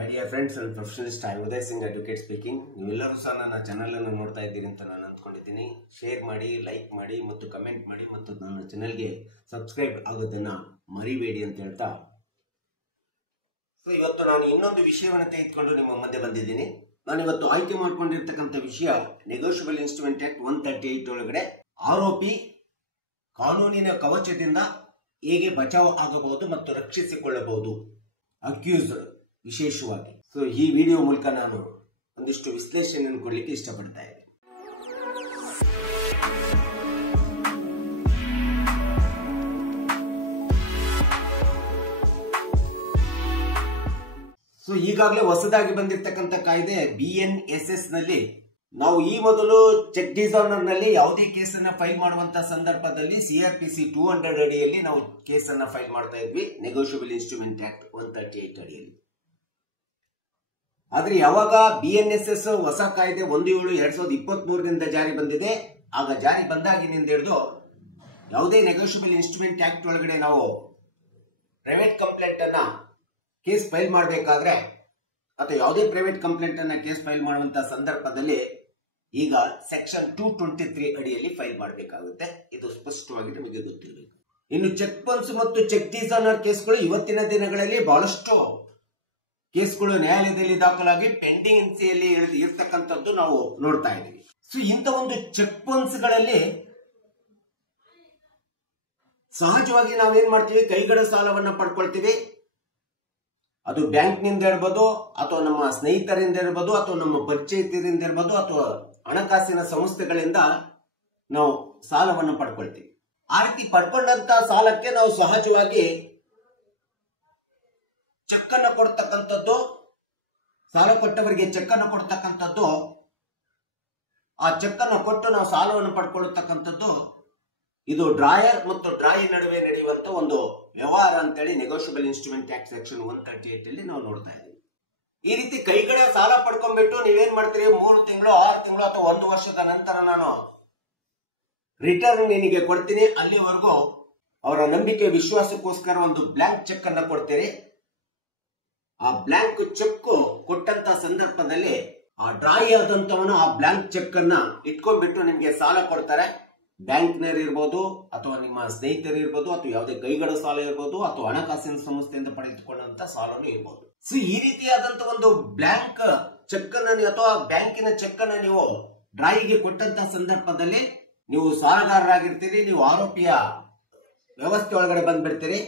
My dear friends and professionalist Uday Singh advocate speaking. ನೀವೆಲ್ಲರೂ ಸಹ ನನ್ನ ಚಾನಲ್ ಅನ್ನು ನೋಡ್ತಾ ಇದ್ದೀರಿ ಅಂತ ನಾನು ಅಂದ್ಕೊಂಡಿದ್ದೀನಿ. ಶೇರ್ ಮಾಡಿ, ಲೈಕ್ ಮಾಡಿ ಮತ್ತು ಕಮೆಂಟ್ ಮಾಡಿ ಮತ್ತು ನನ್ನ ಚಾನಲ್ಗೆ ಸಬ್ಸ್ಕ್ರೈಬ್ ಆಗೋದನ್ನ ಮರಿಬೇಡಿ ಅಂತ ಹೇಳ್ತಾ, ಸೊ ಇವತ್ತು ನಾನು ಇನ್ನೊಂದು ವಿಷಯವನ್ನು ತೆಗೆದುಕೊಂಡು ನಿಮ್ಮ ಮುಂದೆ ಬಂದಿದ್ದೀನಿ. ನಾನು ಇವತ್ತು ಆಯ್ಕೆ ಮಾಡಿಕೊಂಡಿರ್ತಕ್ಕಂಥ ವಿಷಯ ನೆಗೋಷಿಯಬಲ್ ಇನ್ಸ್ಟ್ರೂಮೆಂಟ್ ಆಕ್ಟ್ 138 ಒಳಗಡೆ ಆರೋಪಿ ಕಾನೂನಿನ ಕವಚದಿಂದ ಹೇಗೆ ಬಚಾವ್ ಆಗಬಹುದು ಮತ್ತು ರಕ್ಷಿಸಿಕೊಳ್ಳಬಹುದು, ಅಕ್ಯೂಸ್ಡ್ ವಿಶೇಷವಾಗಿ. ಸೊ ಈ ವಿಡಿಯೋ ಮೂಲಕ ನಾನು ಒಂದಿಷ್ಟು ವಿಶ್ಲೇಷಣೆಯನ್ನು ಕೊಡಲಿಕ್ಕೆ ಇಷ್ಟಪಡ್ತಾ ಇದ್ದೀನಿ. ಸೊ ಈಗಾಗಲೇ ಹೊಸದಾಗಿ ಬಂದಿರತಕ್ಕಂಥ ಕಾಯ್ದೆ BNSS ನಲ್ಲಿ ನಾವು ಈ ಮೊದಲು ಚೆಕ್ ಡಿಸಾರ್ಡರ್ ನಲ್ಲಿ ಯಾವುದೇ ಕೇಸನ್ನ ಫೈಲ್ ಮಾಡುವಂತಹ ಸಂದರ್ಭದಲ್ಲಿ CRPC 200 ಅಡಿಯಲ್ಲಿ ನಾವು ಕೇಸನ್ನ ಫೈಲ್ ಮಾಡ್ತಾ ಇದ್ವಿ, ನೆಗೋಷಿಯಬಲ್ ಇನ್ಸ್ಟ್ರೂಮೆಂಟ್ ಆಕ್ಟ್ 138 ಅಡಿಯಲ್ಲಿ. ಆದ್ರೆ ಯಾವಾಗ BNSS ಹೊಸ ಕಾಯ್ದೆ 1/7/2023 ಜಾರಿ ಬಂದಿದೆ, ಆಗ ಜಾರಿ ಬಂದಾಗಿನಿಂದ ಹಿಡಿದು ಯಾವುದೇ ನೆಗೋಷಿಯಬಲ್ ಇನ್ಸ್ಟ್ರೂಮೆಂಟ್ ಆಕ್ಟ್ ಒಳಗಡೆ ನಾವು ಪ್ರೈವೇಟ್ ಕಂಪ್ಲೇಂಟ್ ಅನ್ನ ಕೇಸ್ ಫೈಲ್ ಮಾಡಬೇಕಾದ್ರೆ ಅಥವಾ ಯಾವುದೇ ಪ್ರೈವೇಟ್ ಕಂಪ್ಲೇಂಟ್ ಅನ್ನ ಕೇಸ್ ಫೈಲ್ ಮಾಡುವಂತಹ ಸಂದರ್ಭದಲ್ಲಿ ಈಗ ಸೆಕ್ಷನ್ 223 ಅಡಿಯಲ್ಲಿ ಫೈಲ್ ಮಾಡಬೇಕಾಗುತ್ತೆ. ಇದು ಸ್ಪಷ್ಟವಾಗಿ ನಮಗೆ ಗೊತ್ತಿರಬೇಕು. ಇನ್ನು ಚೆಕ್ ಬೌನ್ಸ್ ಮತ್ತು ಚೆಕ್ ಡಿಸಾರ್ಡರ್ ಕೇಸ್ಗಳು ಇವತ್ತಿನ ದಿನಗಳಲ್ಲಿ ಬಹಳಷ್ಟು ಕೇಸ್ಗಳು ನ್ಯಾಯಾಲಯದಲ್ಲಿ ದಾಖಲಾಗಿ ಪೆಂಡಿಂಗ್ ಎನ್ಸಿಯಲ್ಲಿ ಇರ್ತಕ್ಕಂಥದ್ದು ನಾವು ನೋಡ್ತಾ ಇದ್ದೀವಿ. ಸೊ ಇಂಥ ಒಂದು ಚೆಕ್ ಬೌನ್ಸ್ ಗಳಲ್ಲಿ ಸಹಜವಾಗಿ ನಾವೇನ್ ಮಾಡ್ತೀವಿ, ಕೈಗಡ ಸಾಲವನ್ನ ಪಡ್ಕೊಳ್ತೀವಿ. ಅದು ಬ್ಯಾಂಕ್ ನಿಂದ ಇರ್ಬೋದು, ಅಥವಾ ನಮ್ಮ ಸ್ನೇಹಿತರಿಂದ ಇರ್ಬೋದು, ಅಥವಾ ನಮ್ಮ ಪರಿಚಯಿತರಿಂದ ಇರ್ಬೋದು, ಅಥವಾ ಹಣಕಾಸಿನ ಸಂಸ್ಥೆಗಳಿಂದ ನಾವು ಸಾಲವನ್ನು ಪಡ್ಕೊಳ್ತೀವಿ. ಆ ರೀತಿ ಪಡ್ಕೊಂಡಂತ ಸಾಲಕ್ಕೆ ನಾವು ಸಹಜವಾಗಿ ಚೆಕ್ ಅನ್ನು ಕೊಡ್ತಕ್ಕಂಥದ್ದು, ಸಾಲ ಕೊಟ್ಟವರಿಗೆ ಚೆಕ್ ಅನ್ನು ಕೊಡ್ತಕ್ಕಂಥದ್ದು, ಆ ಚೆಕ್ ಅನ್ನು ಕೊಟ್ಟು ನಾವು ಸಾಲವನ್ನು ಪಡ್ಕೊಳ್ಳತಕ್ಕಂಥದ್ದು, ಇದು ಡ್ರಾಯರ್ ಮತ್ತು ಡ್ರಾಯಿ ನಡುವೆ ನಡೆಯುವಂತ ಒಂದು ವ್ಯವಹಾರ ಅಂತೇಳಿ ನೆಗೋಷಿಯಬಲ್ ಇನ್ಸ್ಟ್ರೂಮೆಂಟ್ ಆಕ್ಟ್ ಸೆಕ್ಷನ್ 138 ಅಲ್ಲಿ ನಾವು ನೋಡ್ತಾ ಇದ್ದೀವಿ. ಈ ರೀತಿ ಕೈಗಡೆ ಸಾಲ ಪಡ್ಕೊಂಡ್ಬಿಟ್ಟು ನೀವೇನ್ ಮಾಡ್ತೀರಿ, 3 ತಿಂಗಳು 6 ತಿಂಗಳು ಅಥವಾ 1 ವರ್ಷದ ನಂತರ ನಾನು ರಿಟರ್ನ್ ನಿನಗೆ ಕೊಡ್ತೀನಿ, ಅಲ್ಲಿವರೆಗೂ ಅವರ ನಂಬಿಕೆ ವಿಶ್ವಾಸಕ್ಕೋಸ್ಕರ ಒಂದು ಬ್ಲಾಂಕ್ ಚೆಕ್ ಅನ್ನ ಕೊಡ್ತೀರಿ. ಆ ಬ್ಲಾಂಕ್ ಚೆಕ್ ಕೊಟ್ಟಂತ ಸಂದರ್ಭದಲ್ಲಿ ಆ ಡ್ರಾಯಿ ಆದಂತವನು ಆ ಬ್ಲಾಂಕ್ ಚೆಕ್ ಅನ್ನ ಇಟ್ಕೊಂಡ್ಬಿಟ್ಟು ನಿಮ್ಗೆ ಸಾಲ ಕೊಡ್ತಾರೆ. ಬ್ಯಾಂಕ್ನರ್ ಇರ್ಬೋದು, ಅಥವಾ ನಿಮ್ಮ ಸ್ನೇಹಿತರು ಇರ್ಬೋದು, ಅಥವಾ ಯಾವುದೇ ಕೈಗಡ ಸಾಲ ಇರ್ಬೋದು, ಅಥವಾ ಹಣಕಾಸಿನ ಸಂಸ್ಥೆಯಿಂದ ಪಡೆದುಕೊಂಡಂತ ಸಾಲನೂ ಇರ್ಬೋದು. ಸೊ ಈ ರೀತಿಯಾದಂತ ಒಂದು ಬ್ಲಾಂಕ್ ಚೆಕ್ ಅನ್ನ ಅಥವಾ ಬ್ಯಾಂಕಿನ ಚೆಕ್ ಅನ್ನ ನೀವು ಡ್ರಾಯಿಗೆ ಕೊಟ್ಟಂತ ಸಂದರ್ಭದಲ್ಲಿ ನೀವು ಸಾಲಗಾರರಾಗಿರ್ತೀರಿ, ನೀವು ಆರೋಪಿಯ ವ್ಯವಸ್ಥೆ ಒಳಗಡೆ ಬಂದ್ಬಿಡ್ತೀರಿ.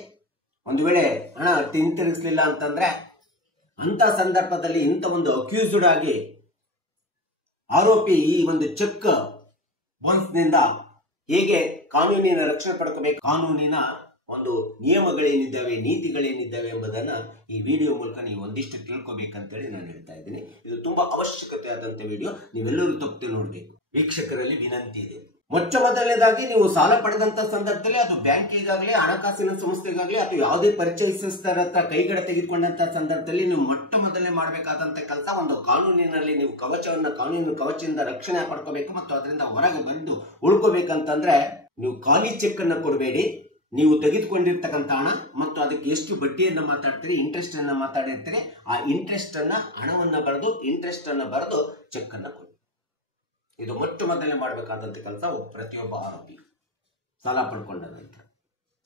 ಒಂದು ವೇಳೆ ಹಣ ಹಿಂತಿರುಗಿಸ್ಲಿಲ್ಲ ಅಂತಂದ್ರೆ ಅಂತ ಸಂದರ್ಭದಲ್ಲಿ ಇಂಥ ಒಂದು ಅಕ್ಯೂಸ್ಡ್ ಆಗಿ ಆರೋಪಿ ಈ ಒಂದು ಚೆಕ್ ಬೌನ್ಸ್ ನಿಂದ ಹೇಗೆ ಕಾನೂನಿನ ರಕ್ಷಣೆ ಪಡ್ಕೋಬೇಕು, ಕಾನೂನಿನ ಒಂದು ನಿಯಮಗಳೇನಿದ್ದಾವೆ, ನೀತಿಗಳೇನಿದ್ದಾವೆ ಎಂಬುದನ್ನ ಈ ವಿಡಿಯೋ ಮೂಲಕ ನೀವು ಒಂದಿಷ್ಟು ತಿಳ್ಕೊಬೇಕಂತೇಳಿ ನಾನು ಹೇಳ್ತಾ ಇದ್ದೀನಿ. ಇದು ತುಂಬಾ ಅವಶ್ಯಕತೆ ಆದಂತ ವಿಡಿಯೋ, ನೀವೆಲ್ಲರೂ ತಪ್ಪು ನೋಡ್ಬೇಕು. ವೀಕ್ಷಕರಲ್ಲಿ ವಿನಂತಿ ಇದೆ, ಮೊಟ್ಟ ಮೊದಲನೇದಾಗಿ ನೀವು ಸಾಲ ಪಡೆದಂತ ಸಂದರ್ಭದಲ್ಲಿ ಅದು ಬ್ಯಾಂಕಿಗಾಗ್ಲಿ, ಹಣಕಾಸಿನ ಸಂಸ್ಥೆಗಾಗ್ಲಿ, ಅಥವಾ ಯಾವುದೇ ಪರಿಚಯಿಸ್ತಾರ ಕೈಗಡ ತೆಗೆದುಕೊಂಡಂತ ಸಂದರ್ಭದಲ್ಲಿ ನೀವು ಮೊಟ್ಟ ಮೊದಲನೇ ಮಾಡಬೇಕಾದಂತ ಕೆಲಸ, ಒಂದು ಕಾನೂನಿನಲ್ಲಿ ನೀವು ಕಾನೂನಿನ ಕವಚದಿಂದ ರಕ್ಷಣೆ ಪಡ್ಕೋಬೇಕು ಮತ್ತು ಅದರಿಂದ ಹೊರಗೆ ಬಂದು ಉಳ್ಕೋಬೇಕಂತಂದ್ರೆ ನೀವು ಖಾಲಿ ಚೆಕ್ ಅನ್ನ ಕೊಡಬೇಡಿ. ನೀವು ತೆಗೆದುಕೊಂಡಿರ್ತಕ್ಕಂಥ ಹಣ ಮತ್ತು ಅದಕ್ಕೆ ಎಷ್ಟು ಬಡ್ಡಿಯನ್ನ ಮಾತಾಡ್ತೀರಿ, ಇಂಟ್ರೆಸ್ಟ್ ಅನ್ನ ಮಾತಾಡಿರ್ತೀರಿ, ಆ ಇಂಟ್ರೆಸ್ಟ್ ಅನ್ನ ಹಣವನ್ನ ಬರೆದು ಇಂಟ್ರೆಸ್ಟ್ ಅನ್ನ ಬರೆದು ಚೆಕ್ ಅನ್ನ ಕೊಡಿ. ಇದು ಮೊಟ್ಟ ಮೊದಲನೇ ಮಾಡಬೇಕಾದಂತ ಕೆಲಸ. ಪ್ರತಿಯೊಬ್ಬ ಆರೋಪಿ ಸಾಲ ಪಡ್ಕೊಂಡ ನಂತರ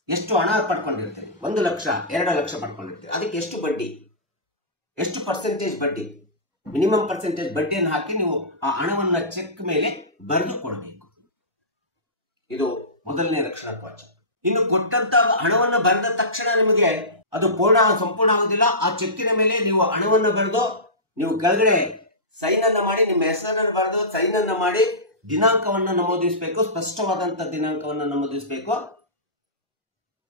ಎಷ್ಟು ಹಣ ಪಡ್ಕೊಂಡಿರ್ತೀರಿ, 1 ಲಕ್ಷ 2 ಲಕ್ಷ ಪಡ್ಕೊಂಡಿರ್ತೀರಿ, ಅದಕ್ಕೆ ಎಷ್ಟು ಬಡ್ಡಿ, ಎಷ್ಟು ಪರ್ಸೆಂಟೇಜ್ ಬಡ್ಡಿ, ಮಿನಿಮಮ್ ಪರ್ಸೆಂಟೇಜ್ ಬಡ್ಡಿಯನ್ನು ಹಾಕಿ ನೀವು ಆ ಹಣವನ್ನ ಚೆಕ್ ಮೇಲೆ ಬರೆದು ಕೊಡಬೇಕು. ಇದು ಮೊದಲನೇ ರಕ್ಷಣಾ ಕವಚ. ಇನ್ನು ಕೊಟ್ಟಂತ ಹಣವನ್ನ ಬರೆದ ತಕ್ಷಣ ನಿಮಗೆ ಅದು ಸಂಪೂರ್ಣ ಆಗುದಿಲ್ಲ. ಆ ಚೆಕ್ಕಿನ ಮೇಲೆ ನೀವು ಹಣವನ್ನ ಬರೆದು ನೀವು ಕೆಳಗಡೆ ಸೈನ್ ಅನ್ನ ಮಾಡಿ, ನಿಮ್ಮ ಹೆಸರನ್ನು ಬರೆದು ಸೈನ್ ಅನ್ನ ಮಾಡಿ ದಿನಾಂಕವನ್ನು ನಮೂದಿಸಬೇಕು, ಸ್ಪಷ್ಟವಾದಂತ ದಿನಾಂಕವನ್ನು ನಮೂದಿಸಬೇಕು.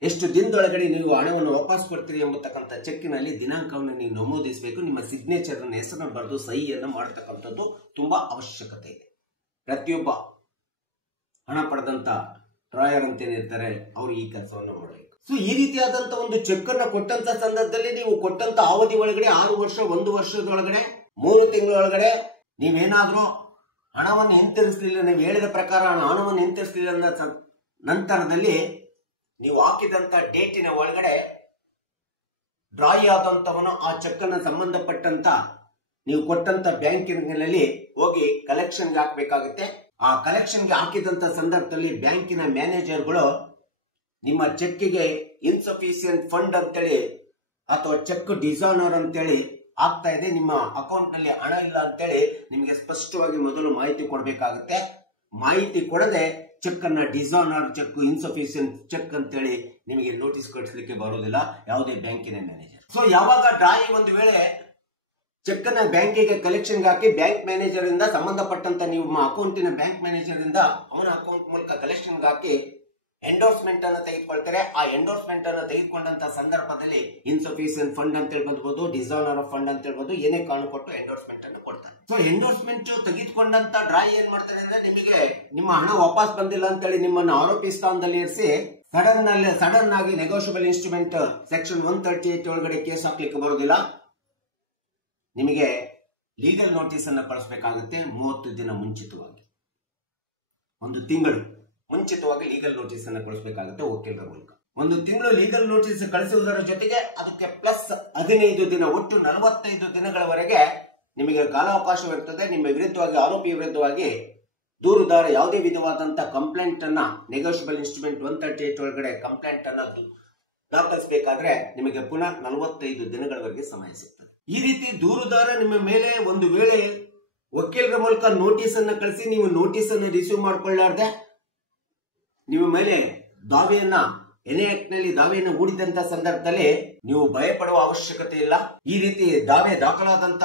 ಎಷ್ಟು ದಿನದೊಳಗಡೆ ನೀವು ಹಣವನ್ನು ವಾಪಸ್ ಕೊಡ್ತೀರಿ ಎಂಬತಕ್ಕಂಥ ಚೆಕ್ಕಿನಲ್ಲಿ ದಿನಾಂಕವನ್ನು ನೀವು ನಮೂದಿಸಬೇಕು. ನಿಮ್ಮ ಸಿಗ್ನೇಚರ್ ಅನ್ನು, ಹೆಸರನ್ನು ಬರೆದು ಸಹಿಯನ್ನು ಮಾಡತಕ್ಕಂಥದ್ದು ತುಂಬಾ ಅವಶ್ಯಕತೆ ಇದೆ. ಪ್ರತಿಯೊಬ್ಬ ಹಣ ಪಡೆದಂತ ಡ್ರಾಯರ್ ಅಂತೇನಿರ್ತಾರೆ ಅವರು ಈ ಕೆಲಸವನ್ನು ಮಾಡಬೇಕು. ಸೊ ಈ ರೀತಿಯಾದಂತ ಒಂದು ಚೆಕ್ ಅನ್ನ ಕೊಟ್ಟಂತ ಸಂದರ್ಭದಲ್ಲಿ ನೀವು ಕೊಟ್ಟಂತ ಅವಧಿ ಒಳಗಡೆ 6 ವರ್ಷ 1 ವರ್ಷದೊಳಗಡೆ 3 ತಿಂಗಳೊಳಗಡೆ ನೀವೇನಾದ್ರೂ ಹಣವನ್ನು ಹಿಂತಿರುಗಿಸಲಿಲ್ಲ, ನೀವು ಹೇಳಿದ ಪ್ರಕಾರ ಹಣವನ್ನು ಹಿಂತಿರುಗಿಸಲಿಲ್ಲ ಅಂದ ನಂತರದಲ್ಲಿ ನೀವು ಹಾಕಿದಂತ ಡೇಟಿನ ಒಳಗಡೆ ಡ್ರಾಯಿ ಆದಂತವನು ಆ ಚೆಕ್ ಅನ್ನು ಸಂಬಂಧಪಟ್ಟಂತ ನೀವು ಕೊಟ್ಟಂತ ಬ್ಯಾಂಕಿನಲ್ಲಿ ಹೋಗಿ ಕಲೆಕ್ಷನ್ಗೆ ಹಾಕಬೇಕಾಗುತ್ತೆ. ಆ ಕಲೆಕ್ಷನ್ಗೆ ಹಾಕಿದಂತ ಸಂದರ್ಭದಲ್ಲಿ ಬ್ಯಾಂಕಿನ ಮ್ಯಾನೇಜರ್ಗಳು ನಿಮ್ಮ ಚೆಕ್ಗೆ ಇನ್ಸಫಿಷಿಯಂಟ್ ಫಂಡ್ ಅಂತೇಳಿ ಅಥವಾ ಚೆಕ್ ಡಿಸಾನರ್ ಅಂತೇಳಿ ಆಗ್ತಾ ಇದೆ, ನಿಮ್ಮ ಅಕೌಂಟ್ ನಲ್ಲಿ ಹಣ ಇಲ್ಲ ಅಂತೇಳಿ ನಿಮಗೆ ಸ್ಪಷ್ಟವಾಗಿ ಮೊದಲು ಮಾಹಿತಿ ಕೊಡಬೇಕಾಗುತ್ತೆ. ಮಾಹಿತಿ ಕೊಡದೆ ಚೆಕ್ ಅನ್ನ ಡಿಸಾನರ್ ಚೆಕ್, ಇನ್ಸಫಿಷಿಯಂಟ್ ಚೆಕ್ ಅಂತೇಳಿ ನಿಮಗೆ ನೋಟಿಸ್ ಕಳಿಸಲಿಕ್ಕೆ ಬರುವುದಿಲ್ಲ ಯಾವುದೇ ಬ್ಯಾಂಕಿನ ಮ್ಯಾನೇಜರ್. ಸೊ ಯಾವಾಗ ಡ್ರಾಯಿ ಒಂದು ವೇಳೆ ಚೆಕ್ ಅನ್ನ ಬ್ಯಾಂಕಿಗೆ ಕಲೆಕ್ಷನ್ಗೆ ಹಾಕಿ ಬ್ಯಾಂಕ್ ಮ್ಯಾನೇಜರ್ ಇಂದ ಸಂಬಂಧಪಟ್ಟಂತ ನಿಮ್ಮ ಅಕೌಂಟಿನ ಬ್ಯಾಂಕ್ ಮ್ಯಾನೇಜರ್ ಇಂದ ಅವನ ಅಕೌಂಟ್ ಮೂಲಕ ಕಲೆಕ್ಷನ್ಗೆ ಹಾಕಿ ಎಂಡೋರ್ಸ್ಮೆಂಟ್ ಅನ್ನು ತೆಗೆದುಕೊಳ್ತಾರೆ. ಆ ಎಂಡೋರ್ಸ್ಮೆಂಟ್ ಅನ್ನು ತೆಗೆದುಕೊಂಡಂತ ಸಂದರ್ಭದಲ್ಲಿ ಇನ್ಸಫಿಷಿಯಂಟ್ ಫಂಡ್ ಅಂತ ಹೇಳ್ಬಹುದು, ಡಿಸಾನರ್ ಆಫ್ ಫಂಡ್ ಅಂತ ಹೇಳ್ಬಹುದು, ಏನೇ ಕಾರಣ ಕೊಟ್ಟು ಎಂಡೋರ್ಸ್ಮೆಂಟ್ ಅನ್ನು ಕೊಡ್ತಾರೆ. ಸೊ ಎಂಡೋರ್ಸ್ಮೆಂಟ್ ತೆಗೆದುಕೊಂಡಂತ ಡ್ರಾಯಿ ಏನ್ ಮಾಡ್ತಾರೆ ಅಂದ್ರೆ ನಿಮಗೆ ನಿಮ್ಮ ಹಣ ವಾಪಸ್ ಬಂದಿಲ್ಲ ಅಂತೇಳಿ ನಿಮ್ಮನ್ನು ಆರೋಪಿ ಸ್ಥಾನದಲ್ಲಿ ಇರಿಸಿ ಸಡನ್ ಆಗಿ ನೆಗೋಷಿಯಬಲ್ ಇನ್ಸ್ಟ್ರೂಮೆಂಟ್ ಸೆಕ್ಷನ್ 138 ಒಳಗಡೆ ಕೇಸ್ ಹಾಕ್ಲಿಕ್ಕೆ ಬರುವುದಿಲ್ಲ. ನಿಮಗೆ ಲೀಗಲ್ ನೋಟಿಸ್ ಅನ್ನು ಕಳಿಸಬೇಕಾಗುತ್ತೆ 30 ದಿನ ಮುಂಚಿತವಾಗಿ, 1 ತಿಂಗಳು ಮುಂಚಿತವಾಗಿ ಲೀಗಲ್ ನೋಟಿಸ್ ಅನ್ನು ಕಳಿಸಬೇಕಾಗುತ್ತೆ ವಕೀಲರ ಮೂಲಕ. 1 ತಿಂಗಳು ಲೀಗಲ್ ನೋಟಿಸ್ ಕಳಿಸುವುದರ ಜೊತೆಗೆ ಅದಕ್ಕೆ ಪ್ಲಸ್ 15 ದಿನ, ಒಟ್ಟು 45 ದಿನಗಳವರೆಗೆ ನಿಮಗೆ ಕಾಲಾವಕಾಶವಿರುತ್ತದೆ. ನಿಮ್ಮ ವಿರುದ್ಧವಾಗಿ, ಆರೋಪಿ ವಿರುದ್ಧವಾಗಿ ದೂರುದಾರ ಯಾವುದೇ ವಿಧವಾದಂತಹ ಕಂಪ್ಲೇಂಟ್ ಅನ್ನ ನೆಗೋಷಿಯಬಲ್ ಇನ್ಸ್ಟ್ರೂಮೆಂಟ್ 138 ಒಳಗಡೆ ಕಂಪ್ಲೇಂಟ್ ಅನ್ನ ದಾಖಲಿಸಬೇಕಾದ್ರೆ ನಿಮಗೆ ಪುನಃ 45 ದಿನಗಳವರೆಗೆ ಸಮಯ ಸಿಗ್ತದೆ. ಈ ರೀತಿ ದೂರುದಾರ ನಿಮ್ಮ ಮೇಲೆ ಒಂದು ವೇಳೆ ವಕೀಲರ ಮೂಲಕ ನೋಟಿಸ್ ಅನ್ನು ಕಳಿಸಿ ನೀವು ನೋಟಿಸ್ ಅನ್ನು ರಿಸೀವ್ ಮಾಡಿಕೊಳ್ಳಾರ್ದೆ ನಿಮ್ಮ ಮೇಲೆ ದಾವೆಯನ್ನ ಎನ್ಎ ಆಕ್ಟ್ ನಲ್ಲಿ ದಾವೆಯನ್ನು ಹೂಡಿದಂತ ಸಂದರ್ಭದಲ್ಲಿ ನೀವು ಭಯಪಡುವ ಅವಶ್ಯಕತೆ ಇಲ್ಲ. ಈ ರೀತಿ ದಾವೆ ದಾಖಲಾದಂತ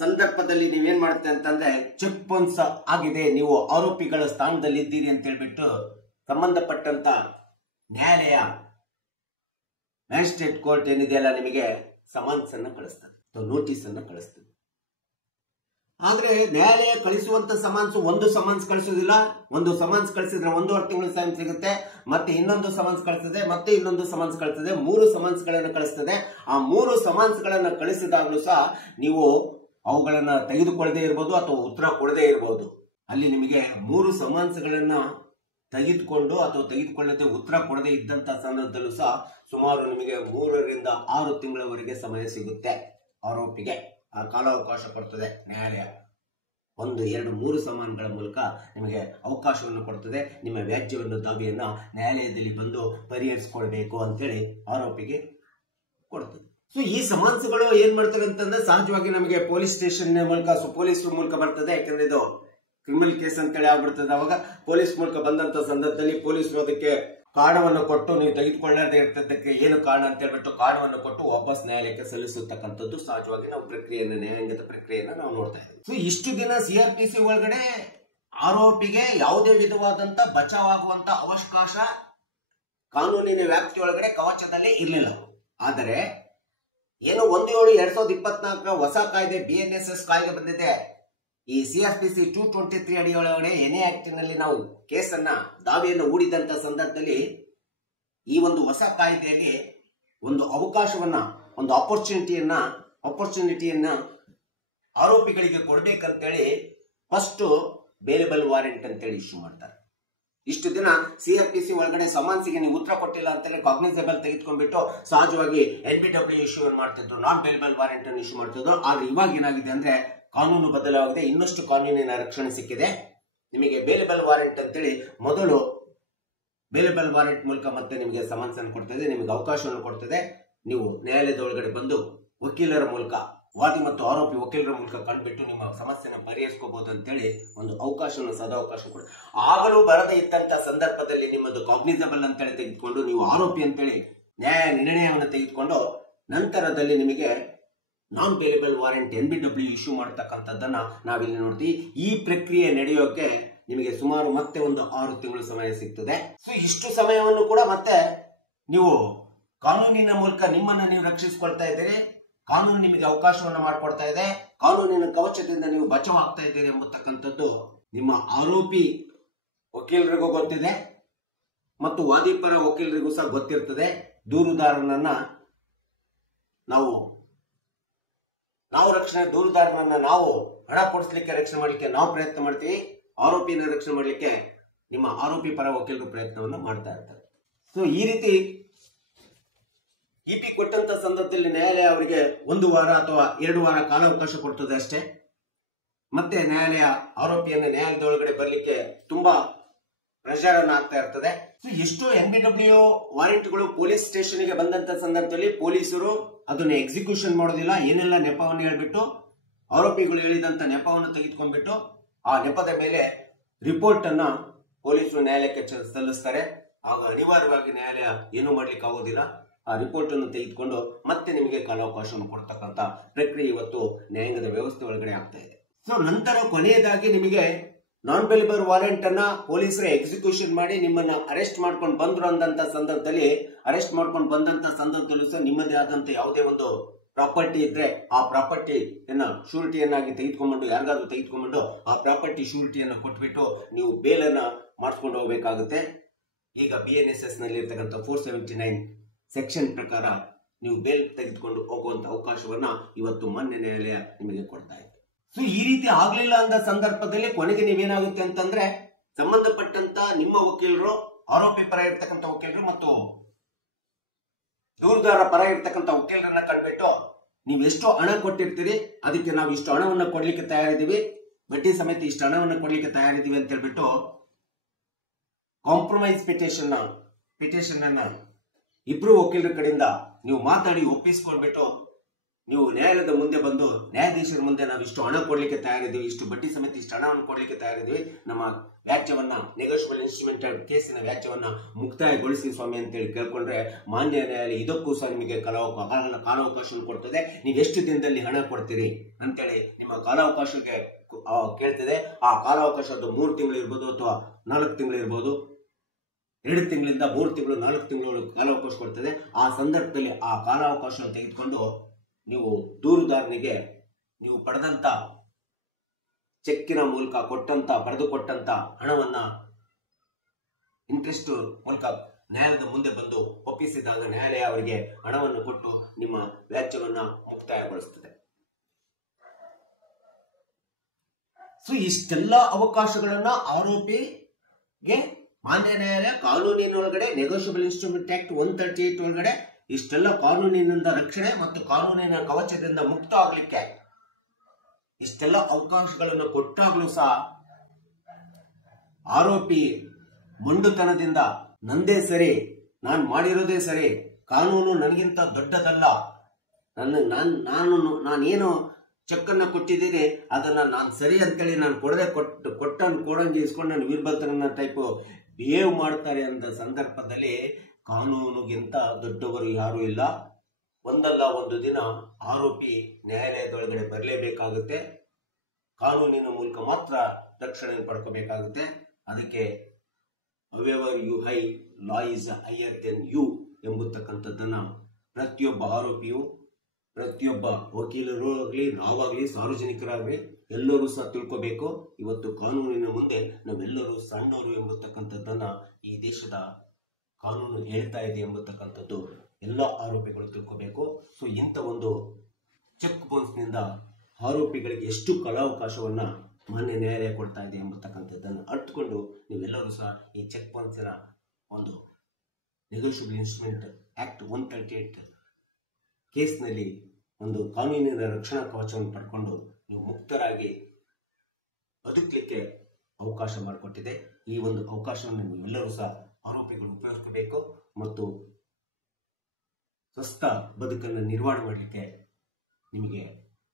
ಸಂದರ್ಭದಲ್ಲಿ ನೀವೇನ್ ಮಾಡುತ್ತೆ ಅಂತಂದ್ರೆ ಚೆಕ್ ಬೌನ್ಸ್ ಆಗಿದೆ, ನೀವು ಆರೋಪಿಗಳ ಸ್ಥಾನದಲ್ಲಿ ಇದ್ದೀರಿ ಅಂತ ಹೇಳ್ಬಿಟ್ಟು ಸಂಬಂಧಪಟ್ಟಂತ ನ್ಯಾಯಾಲಯ, ಮ್ಯಾಜಿಸ್ಟ್ರೇಟ್ ಕೋರ್ಟ್ ಏನಿದೆಯಲ್ಲ ನಿಮಗೆ ಸಮನ್ಸ್ ಅನ್ನ ಕಳಿಸ್ತದೆ, ನೋಟಿಸ್ ಅನ್ನ ಕಳಿಸ್ತದೆ. ಆದ್ರೆ ನ್ಯಾಯಾಲಯ ಕಳಿಸುವಂತ ಸಮನ್ಸ್ ಒಂದು ಸಮನ್ಸ್ ಕಳಿಸೋದಿಲ್ಲ. ಒಂದು ಸಮನ್ಸ್ ಕಳಿಸಿದ್ರೆ 1.5 ತಿಂಗಳು ಸಮನ್ಸ್ ಸಿಗುತ್ತೆ, ಮತ್ತೆ ಇನ್ನೊಂದು ಸಮನ್ಸ್ ಕಳಿಸ್ತದೆ, ಮತ್ತೆ ಇನ್ನೊಂದು ಸಮನ್ಸ್ ಕಳಿಸ್ತದೆ, 3 ಸಮನ್ಸ್ ಗಳನ್ನ ಕಳಿಸ್ತದೆ. ಆ 3 ಸಮನ್ಸ್ ಗಳನ್ನ ಕಳಿಸಿದಾಗಲೂ ಸಹ ನೀವು ಅವುಗಳನ್ನ ತೆಗೆದುಕೊಳ್ಳದೆ ಇರಬಹುದು ಅಥವಾ ಉತ್ತರ ಕೊಡದೇ ಇರಬಹುದು. ಅಲ್ಲಿ ನಿಮಗೆ 3 ಸಮನ್ಸ್ ಗಳನ್ನ ತೆಗೆದುಕೊಂಡು ಅಥವಾ ತೆಗೆದುಕೊಳ್ಳದೆ ಉತ್ತರ ಕೊಡದೆ ಇದ್ದಂತ ಸಂದರ್ಭದಲ್ಲೂ ಸಹ ಸುಮಾರು ನಿಮಗೆ 3 ರಿಂದ 6 ತಿಂಗಳವರೆಗೆ ಸಮಯ ಸಿಗುತ್ತೆ. ಆರೋಪಿಗೆ ಆ ಕಾಲಾವಕಾಶ ಕೊಡ್ತದೆ ನ್ಯಾಯಾಲಯ. 1, 2, 3 ಸಮನ್ಗಳ ಮೂಲಕ ನಿಮಗೆ ಅವಕಾಶವನ್ನು ಕೊಡ್ತದೆ. ನಿಮ್ಮ ವ್ಯಾಜ್ಯವನ್ನು, ದಾವೆಯನ್ನ ನ್ಯಾಯಾಲಯದಲ್ಲಿ ಬಂದು ಪರಿಹರಿಸಿಕೊಳ್ಬೇಕು ಅಂತೇಳಿ ಆರೋಪಿಗೆ ಕೊಡ್ತದೆ. ಸೊ ಈ ಸಮನ್ಸ್ಗಳು ಏನ್ ಮಾಡ್ತಾರೆ ಅಂತಂದ್ರೆ ಸಹಜವಾಗಿ ನಮಗೆ ಪೊಲೀಸ್ ಸ್ಟೇಷನ್ ಮೂಲಕ, ಪೊಲೀಸ್ ಮೂಲಕ ಬರ್ತದೆ. ಯಾಕಂದ್ರೆ ಇದು ಕ್ರಿಮಿನಲ್ ಕೇಸ್ ಅಂತೇಳಿ ಆಗ್ಬಿಡ್ತದೆ. ಅವಾಗ ಪೊಲೀಸ್ ಮೂಲಕ ಬಂದಂತ ಸಂದರ್ಭದಲ್ಲಿ ಪೊಲೀಸರು ಅದಕ್ಕೆ ಕಾರಣವನ್ನು ಕೊಟ್ಟು ನೀವು ತೆಗೆದುಕೊಳ್ಳದೆ ಇರ್ತದಕ್ಕೆ ಏನು ಕಾರಣ ಅಂತ ಹೇಳ್ಬಿಟ್ಟು ಕಾರಣವನ್ನು ಕೊಟ್ಟು ವಾಪಸ್ ನ್ಯಾಯಾಲಯಕ್ಕೆ ಸಲ್ಲಿಸತಕ್ಕಂಥದ್ದು ಸಹಜವಾಗಿ ನಾವು ಪ್ರಕ್ರಿಯೆಯನ್ನು, ನ್ಯಾಯಾಂಗದ ಪ್ರಕ್ರಿಯೆಯನ್ನು ನಾವು ನೋಡ್ತಾ ಇದ್ದೀವಿ. ಸೊ ಇಷ್ಟು ದಿನ CRPC ಒಳಗಡೆ ಆರೋಪಿಗೆ ಯಾವುದೇ ವಿಧವಾದಂತ ಬಚಾವ್ ಆಗುವಂತ ಅವಕಾಶ ಕಾನೂನಿನ ವ್ಯಾಪ್ತಿಯೊಳಗಡೆ ಕವಚದಲ್ಲಿ ಇರಲಿಲ್ಲ. ಆದರೆ ಏನು 1/7/2024 ಹೊಸ ಕಾಯ್ದೆ BNSS ಕಾಯ್ದೆ ಬಂದಿದೆ. ಈ CRPC 223 ಅಡಿಯೊಳಗಡೆ ಎನ್ಎ ಆಕ್ಟ್ ನಲ್ಲಿ ನಾವು ಕೇಸನ್ನ, ದಾವೆಯನ್ನು ಹೂಡಿದಂತ ಸಂದರ್ಭದಲ್ಲಿ ಈ ಒಂದು ಹೊಸ ಕಾಯ್ದೆಯಲ್ಲಿ ಒಂದು ಅವಕಾಶವನ್ನ, ಒಂದು ಆಪರ್ಚುನಿಟಿಯನ್ನ ಆರೋಪಿಗಳಿಗೆ ಕೊಡ್ಬೇಕಂತೇಳಿ ಫಸ್ಟ್ ಬೇಲೇಬಲ್ ವಾರೆಂಟ್ ಅಂತೇಳಿ ಇಶ್ಯೂ ಮಾಡ್ತಾರೆ. ಇಷ್ಟು ದಿನ CRPC ಒಳಗಡೆ ಸಮನ್ಸಿಗೆ ನೀವು ಉತ್ತರ ಕೊಟ್ಟಿಲ್ಲ ಅಂತೇಳಿ ಕಾಗ್ನಿಸಬಲ್ ತೆಗೆದುಕೊಂಡ್ಬಿಟ್ಟು ಸಹಜವಾಗಿ NBW ಇಶ್ಯೂ ಮಾಡ್ತಿದ್ರು, ನಾನ್ ಬೇಲೇಬಲ್ ವಾರೆಂಟ್ ಅನ್ನು ಇಶ್ಯೂ ಮಾಡ್ತಿದ್ರು. ಆದ್ರೆ ಇವಾಗ ಏನಾಗಿದೆ ಅಂದ್ರೆ ಕಾನೂನು ಬದಲಾಗಿದೆ, ಇನ್ನಷ್ಟು ಕಾನೂನಿನ ರಕ್ಷಣೆ ಸಿಕ್ಕಿದೆ. ನಿಮಗೆ ಬೇಲೇಬಲ್ ವಾರೆಂಟ್ ಅಂತೇಳಿ ಮೊದಲು ಬೇಲೇಬಲ್ ವಾರೆಂಟ್ ಮೂಲಕ ಮತ್ತೆ ನಿಮಗೆ ಸಮನ್ಸ್ ಅನ್ನು ಕೊಡ್ತದೆ, ನಿಮಗೆ ಅವಕಾಶವನ್ನು ಕೊಡ್ತದೆ. ನೀವು ನ್ಯಾಯಾಲಯದ ಒಳಗಡೆ ಬಂದು ವಕೀಲರ ಮೂಲಕ, ವಾದಿ ಮತ್ತು ಆರೋಪಿ ವಕೀಲರ ಮೂಲಕ ಕಂಡುಬಿಟ್ಟು ನಿಮ್ಮ ಸಮಸ್ಯೆನ ಪರಿಹರಿಸ್ಕೋಬಹುದು ಅಂತೇಳಿ ಒಂದು ಅವಕಾಶವನ್ನು, ಸದಾವಕಾಶ ಕೊಡ. ಆಗಲೂ ಬರದೇ ಇದ್ದಂತ ಸಂದರ್ಭದಲ್ಲಿ ನಿಮ್ಮದು ಕಾಗ್ನಿಸಬಲ್ ಅಂತೇಳಿ ತೆಗೆದುಕೊಂಡು ನೀವು ಆರೋಪಿ ಅಂತೇಳಿ ನ್ಯಾಯ ನಿರ್ಣಯವನ್ನು ತೆಗೆದುಕೊಂಡು ನಂತರದಲ್ಲಿ ನಿಮಗೆ non bailable warrant NBW issue ಮಾಡತಕ್ಕಂಥದ್ದನ್ನ ನಾವಿಲ್ಲಿ ನೋಡ್ತೀವಿ. ಈ ಪ್ರಕ್ರಿಯೆ ನಡೆಯೋಕೆ ನಿಮಗೆ ಸುಮಾರು ಮತ್ತೆ ಒಂದು 6 ತಿಂಗಳು ಸಮಯ ಸಿಗ್ತದೆ. ಸೊ ಇಷ್ಟು ಸಮಯವನ್ನು ಕೂಡ ಮತ್ತೆ ನೀವು ಕಾನೂನಿನ ಮೂಲಕ ನಿಮ್ಮನ್ನು ನೀವು ರಕ್ಷಿಸಿಕೊಳ್ತಾ ಇದ್ದೀರಿ. ಕಾನೂನು ನಿಮಗೆ ಅವಕಾಶವನ್ನು ಮಾಡಿಕೊಡ್ತಾ ಇದೆ. ಕಾನೂನಿನ ಕವಚದಿಂದ ನೀವು ಬಚಾವಾಗ್ತಾ ಇದ್ದೀರಿ ಎಂಬತಕ್ಕಂಥದ್ದು ನಿಮ್ಮ ಆರೋಪಿ ವಕೀಲರಿಗೂ ಗೊತ್ತಿದೆ ಮತ್ತು ವಾದಿಪರ ವಕೀಲರಿಗೂ ಸಹ ಗೊತ್ತಿರ್ತದೆ. ದೂರುದಾರನನ್ನ ದೂರುದಾರನನ್ನ ನಾವು ಹಣ ಕೊಡಿಸ್ಲಿಕ್ಕೆ, ರಕ್ಷಣೆ ಮಾಡ್ಲಿಕ್ಕೆ ನಾವು ಪ್ರಯತ್ನ ಮಾಡ್ತೀವಿ. ಆರೋಪಿನ ರಕ್ಷಣೆ ಮಾಡ್ಲಿಕ್ಕೆ ನಿಮ್ಮ ಆರೋಪಿ ಪರ ವಕೀಲರು ಪ್ರಯತ್ನವನ್ನು ಮಾಡ್ತಾ ಇರ್ತಾರೆ. ಸೊ ಈ ಇಪಿ ಕೊಟ್ಟಂತ ಸಂದರ್ಭದಲ್ಲಿ ನ್ಯಾಯಾಲಯ ಅವರಿಗೆ 1 ವಾರ ಅಥವಾ 2 ವಾರ ಕಾಲಾವಕಾಶ ಕೊಡ್ತದೆ ಅಷ್ಟೇ. ಮತ್ತೆ ನ್ಯಾಯಾಲಯ ಆರೋಪಿಯನ್ನು ನ್ಯಾಯಾಲಯದ ಒಳಗಡೆ ಬರ್ಲಿಕ್ಕೆ ತುಂಬಾ ಪ್ರೆಷರ್ ಅನ್ನು ಆಗ್ತಾ ಇರ್ತದೆ. ಎಷ್ಟೋ NBW ವಾರೆಂಟ್ಗಳು ಪೊಲೀಸ್ ಸ್ಟೇಷನ್ ಗೆ ಬಂದಂತ ಸಂದರ್ಭದಲ್ಲಿ ಪೊಲೀಸರು ಅದನ್ನ ಎಕ್ಸಿಕ್ಯೂಷನ್ ಮಾಡೋದಿಲ್ಲ. ಏನೆಲ್ಲ ನೆಪವನ್ನು ಹೇಳ್ಬಿಟ್ಟು ಆರೋಪಿಗಳು ಹೇಳಿದಂತ ನೆಪವನ್ನು ತೆಗೆದುಕೊಂಡ್ಬಿಟ್ಟು ಆ ನೆಪದ ಮೇಲೆ ರಿಪೋರ್ಟ್ ಅನ್ನ ಪೊಲೀಸರು ನ್ಯಾಯಾಲಯಕ್ಕೆ ಸಲ್ಲಿಸ್ತಾರೆ. ಆಗ ಅನಿವಾರ್ಯವಾಗಿ ನ್ಯಾಯಾಲಯ ಏನು ಮಾಡ್ಲಿಕ್ಕೆ ಆಗೋದಿಲ್ಲ. ಆ ರಿಪೋರ್ಟ್ ಅನ್ನು ತೆಗೆದುಕೊಂಡು ಮತ್ತೆ ನಿಮಗೆ ಕಾಲಾವಕಾಶವನ್ನು ಕೊಡ್ತಕ್ಕಂತ ಪ್ರಕ್ರಿಯೆ ಇವತ್ತು ನ್ಯಾಯಾಂಗದ ವ್ಯವಸ್ಥೆ ಒಳಗಡೆ ಆಗ್ತಾ ಇದೆ. ಸೊ ನಂತರ ಕೊನೆಯದಾಗಿ ನಿಮಗೆ ನಾನ್ ಬೆಲಿಬಲ್ ವಾರೆಂಟ್ ಅನ್ನ ಪೊಲೀಸರು ಎಕ್ಸಿಕ್ಯೂಷನ್ ಮಾಡಿ ನಿಮ್ಮನ್ನ ಅರೆಸ್ಟ್ ಮಾಡ್ಕೊಂಡು ಬಂದ್ರು ಅಂದಂತ ಸಂದರ್ಭದಲ್ಲಿ ಅರೆಸ್ಟ್ ಮಾಡ್ಕೊಂಡು ಬಂದಂತ ಸಂದರ್ಭದಲ್ಲೂ ಸಹ ನಿಮ್ಮದೇ ಆದಂತ ಯಾವುದೇ ಒಂದು ಪ್ರಾಪರ್ಟಿ ಇದ್ರೆ ಆ ಪ್ರಾಪರ್ಟಿಯನ್ನ ಶೂರಿಟಿಯನ್ನಾಗಿ ತೆಗೆದುಕೊಂಡು ಯಾರಿಗಾದ್ರೂ ತೆಗೆದುಕೊಂಡು ಆ ಪ್ರಾಪರ್ಟಿ ಶೂರಿಟಿಯನ್ನು ಕೊಟ್ಬಿಟ್ಟು ನೀವು ಬೇಲನ್ನ ಮಾಡಿಸ್ಕೊಂಡು ಹೋಗ್ಬೇಕಾಗುತ್ತೆ. ಈಗ BNSS ನಲ್ಲಿ ಇರ್ತಕ್ಕಂಥ 479 ಸೆಕ್ಷನ್ ಪ್ರಕಾರ ನೀವು ಬೇಲ್ ತೆಗೆದುಕೊಂಡು ಹೋಗುವಂತ ಅವಕಾಶವನ್ನ ಇವತ್ತು ಮಾನ್ಯ ನ್ಯಾಯಾಲಯ ನಿಮಗೆ ಕೊಡ್ತಾ ಇದೆ. ಸೊ ಈ ರೀತಿ ಆಗ್ಲಿಲ್ಲ ಅಂದ ಸಂದರ್ಭದಲ್ಲಿ ಕೊನೆಗೆ ನೀವೇನಾಗುತ್ತೆ ಅಂತಂದ್ರೆ ಸಂಬಂಧಪಟ್ಟಂತ ನಿಮ್ಮ ವಕೀಲರು, ಆರೋಪಿ ಪರ ಇರ್ತಕ್ಕಂಥ ವಕೀಲರು ಮತ್ತು ದೂರುದಾರ ಪರ ಇರ್ತಕ್ಕಂಥ ವಕೀಲರನ್ನ ಕಂಡ್ಬಿಟ್ಟು ನೀವು ಎಷ್ಟು ಹಣ ಕೊಟ್ಟಿರ್ತೀರಿ ಅದಕ್ಕೆ ನಾವು ಇಷ್ಟು ಹಣವನ್ನ ಕೊಡ್ಲಿಕ್ಕೆ ತಯಾರಿದ್ದೀವಿ, ಬಡ್ಡಿ ಸಮೇತ ಇಷ್ಟು ಹಣವನ್ನ ಕೊಡ್ಲಿಕ್ಕೆ ತಯಾರಿದ್ದೀವಿ ಅಂತ ಹೇಳ್ಬಿಟ್ಟು ಕಾಂಪ್ರಮೈಸ್ ಪಿಟಿಷನ್ ಅನ್ನ ಇಬ್ರು ವಕೀಲರ ಕಡೆಯಿಂದ ನೀವು ಮಾತಾಡಿ ಒಪ್ಪಿಸ್ಕೊಳ್ಬಿಟ್ಟು ನೀವು ನ್ಯಾಯಾಲಯದ ಮುಂದೆ ಬಂದು ನ್ಯಾಯಾಧೀಶರ ಮುಂದೆ ನಾವು ಇಷ್ಟು ಹಣ ಕೊಡ್ಲಿಕ್ಕೆ ತಯಾರಿದ್ದೀವಿ, ಇಷ್ಟು ಬಡ್ಡಿ ಸಮೇತ ಇಷ್ಟು ಹಣವನ್ನು ಕೊಡ್ಲಿಕ್ಕೆ ತಯಾರಿದ್ದೀವಿ, ನಮ್ಮ ವ್ಯಾಜ್ಯವನ್ನ ನೆಗೋಷಿಯಬಲ್ ಇನ್ಸ್ಟ್ರೂಮೆಂಟ್ ಕೇಸಿನ ವ್ಯಾಜ್ಯವನ್ನ ಮುಕ್ತಾಯಗೊಳಿಸಿ ಸ್ವಾಮಿ ಅಂತೇಳಿ ಕೇಳ್ಕೊಂಡ್ರೆ ಮಾನ್ಯ ನ್ಯಾಯಾಲಯ ಇದಕ್ಕೂ ಸಹ ನಿಮಗೆ ಕಾಲಾವಕಾಶವನ್ನು ಕೊಡ್ತದೆ. ನೀವು ಎಷ್ಟು ದಿನದಲ್ಲಿ ಹಣ ಕೊಡ್ತೀರಿ ಅಂತೇಳಿ ನಿಮ್ಮ ಕಾಲಾವಕಾಶಕ್ಕೆ ಕೇಳ್ತದೆ. ಆ ಕಾಲಾವಕಾಶದ್ದು 3 ತಿಂಗಳು ಇರ್ಬೋದು ಅಥವಾ 4 ತಿಂಗಳು ಇರ್ಬೋದು. 2 ತಿಂಗಳಿಂದ 3 ತಿಂಗಳು 4 ತಿಂಗಳು ಕಾಲಾವಕಾಶ ಕೊಡ್ತದೆ. ಆ ಸಂದರ್ಭದಲ್ಲಿ ಆ ಕಾಲಾವಕಾಶ ತೆಗೆದುಕೊಂಡು ನೀವು ದೂರುದಾರನಿಗೆ ನೀವು ಪಡೆದಂತ ಚೆಕ್ಕಿನ ಮೂಲಕ ಬರೆದುಕೊಟ್ಟಂತ ಹಣವನ್ನ ಇಂಟ್ರೆಸ್ಟ್ ಮೂಲಕ ನ್ಯಾಯಾಲಯದ ಮುಂದೆ ಬಂದು ಒಪ್ಪಿಸಿದಾಗ ನ್ಯಾಯಾಲಯ ಅವರಿಗೆ ಹಣವನ್ನು ಕೊಟ್ಟು ನಿಮ್ಮ ವ್ಯಾಜ್ಯವನ್ನ ಮುಕ್ತಾಯಗೊಳಿಸುತ್ತದೆ. ಸೊ ಇಷ್ಟೆಲ್ಲ ಅವಕಾಶಗಳನ್ನ ಆರೋಪಿಗೆ ಮಾನ್ಯ ನ್ಯಾಯಾಲಯ ಕಾನೂನಿನೊಳಗಡೆ ನೆಗೋಷಿಯಬಲ್ ಇನ್ಸ್ಟ್ರೂಮೆಂಟ್ ಆಕ್ಟ್ 138 ಒಳಗಡೆ ಇಷ್ಟೆಲ್ಲ ಕಾನೂನಿನಿಂದ ರಕ್ಷಣೆ ಮತ್ತು ಕಾನೂನಿನ ಕವಚದಿಂದ ಮುಕ್ತ ಆಗ್ಲಿಕ್ಕೆ ಇಷ್ಟೆಲ್ಲ ಅವಕಾಶಗಳನ್ನು ಕೊಟ್ಟಾಗ್ಲೂ ಸಹ ಆರೋಪಿ ಮೊಂಡುತನದಿಂದ ನಂದೇ ಸರಿ, ನಾನು ಮಾಡಿರೋದೇ ಸರಿ, ಕಾನೂನು ನನಗಿಂತ ದೊಡ್ಡದಲ್ಲ, ನಾನೇನು ಚೆಕ್ ಅನ್ನ ಕೊಟ್ಟಿದ್ದೀನಿ ಅದನ್ನ ನಾನು ಸರಿ ಅಂತೇಳಿ ನಾನು ಕೊಡಂಗೆ ಇಸ್ಕೊಂಡು ನಾನು ವೀರಭದ್ರನ ಟೈಪ್ ಬಿಹೇವ್ ಮಾಡ್ತಾರೆ ಅಂದ ಸಂದರ್ಭದಲ್ಲಿ ಕಾನೂನಿಗಿಂತ ದೊಡ್ಡವರು ಯಾರು ಇಲ್ಲ. ಒಂದಲ್ಲ ಒಂದು ದಿನ ಆರೋಪಿ ನ್ಯಾಯಾಲಯದೊಳಗಡೆ ಬರಲೇಬೇಕಾಗುತ್ತೆ. ಕಾನೂನಿನ ಮೂಲಕ ಮಾತ್ರ ರಕ್ಷಣೆ ಪಡ್ಕೋಬೇಕಾಗುತ್ತೆ. ಅದಕ್ಕೆ however you high, law is higher than you ಎಂಬತಕ್ಕಂಥದ್ದನ್ನ ಪ್ರತಿಯೊಬ್ಬ ಆರೋಪಿಯು, ಪ್ರತಿಯೊಬ್ಬ ವಕೀಲರು ಆಗಲಿ, ನಾವಾಗ್ಲಿ, ಸಾರ್ವಜನಿಕರಾಗಲಿ ಎಲ್ಲರೂ ಸಹ ತಿಳ್ಕೋಬೇಕು. ಇವತ್ತು ಕಾನೂನಿನ ಮುಂದೆ ನಾವೆಲ್ಲರೂ ಸಣ್ಣವರು ಎಂಬತಕ್ಕಂಥದ್ದನ್ನ ಈ ದೇಶದ ಕಾನೂನು ಹೇಳ್ತಾ ಇದೆ ಎಂಬತಕ್ಕಂಥದ್ದು ಎಲ್ಲ ಆರೋಪಿಗಳು ತಿಳ್ಕೋಬೇಕು. ಸೊ ಇಂಥ ಒಂದು ಚೆಕ್ ಬೌನ್ಸ್ ನಿಂದ ಆರೋಪಿಗಳಿಗೆ ಎಷ್ಟು ಕಾಲಾವಕಾಶವನ್ನ ಮಾನ್ಯ ನ್ಯಾಯಾಲಯ ಕೊಡ್ತಾ ಇದೆ ಎಂಬತಕ್ಕಂಥದ್ದನ್ನು ಅರ್ಥಕೊಂಡು ನೀವೆಲ್ಲರೂ ಸಹ ಈ ಚೆಕ್ ಬೌನ್ಸಿನ ಒಂದು ನೆಗೋಷಿಯಬಲ್ ಇನ್ಸ್ಟ್ರೂಮೆಂಟ್ ಆಕ್ಟ್ 138 ಕೇಸ್ನಲ್ಲಿ ಒಂದು ಕಾನೂನಿನ ರಕ್ಷಣಾ ಕವಚವನ್ನು ಪಡ್ಕೊಂಡು ನೀವು ಮುಕ್ತರಾಗಿ ಬದುಕಲಿಕ್ಕೆ ಅವಕಾಶ ಮಾಡಿಕೊಟ್ಟಿದೆ. ಈ ಒಂದು ಅವಕಾಶವನ್ನು ನೀವೆಲ್ಲರೂ ಸಹ ಆರೋಪಿಗಳು ಉಪಯೋಗಿಸಬೇಕು ಮತ್ತು ಸ್ವಸ್ಥ ಬದುಕನ್ನು ನಿರ್ವಹಣೆ ಮಾಡಲಿಕ್ಕೆ ನಿಮಗೆ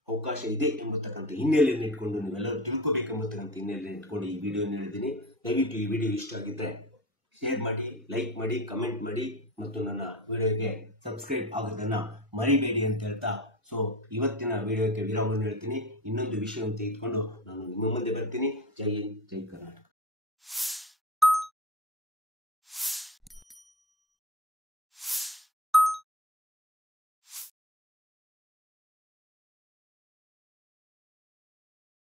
ಅವಕಾಶ ಇದೆ ಎಂಬತಕ್ಕಂಥ ಹಿನ್ನೆಲೆಯನ್ನು ಇಟ್ಕೊಂಡು ನೀವೆಲ್ಲರೂ ತಿಳ್ಕೋಬೇಕೆಂಬತಕ್ಕಂಥ ಹಿನ್ನೆಲೆಯನ್ನು ಇಟ್ಕೊಂಡು ಈ ವಿಡಿಯೋನ ಹೇಳಿದ್ದೀನಿ. ದಯವಿಟ್ಟು ಈ ವಿಡಿಯೋ ಇಷ್ಟ ಆಗಿದ್ರೆ ಶೇರ್ ಮಾಡಿ, ಲೈಕ್ ಮಾಡಿ, ಕಮೆಂಟ್ ಮಾಡಿ ಮತ್ತು ನನ್ನ ವಿಡಿಯೋಗೆ ಸಬ್ಸ್ಕ್ರೈಬ್ ಆಗೋದನ್ನ ಮರಿಬೇಡಿ ಅಂತ ಹೇಳ್ತಾ ಸೊ ಇವತ್ತಿನ ವಿಡಿಯೋಕ್ಕೆ ವಿರಾಮವನ್ನು ಹೇಳ್ತೀನಿ. ಇನ್ನೊಂದು ವಿಷಯವನ್ನು ತೆಗೆದುಕೊಂಡು ನಾನು ನಿಮ್ಮ ಮುಂದೆ ಬರ್ತೀನಿ. ಜೈ ಹಿಂದ್, ಜೈ ಕರ್ನಾಟಕ.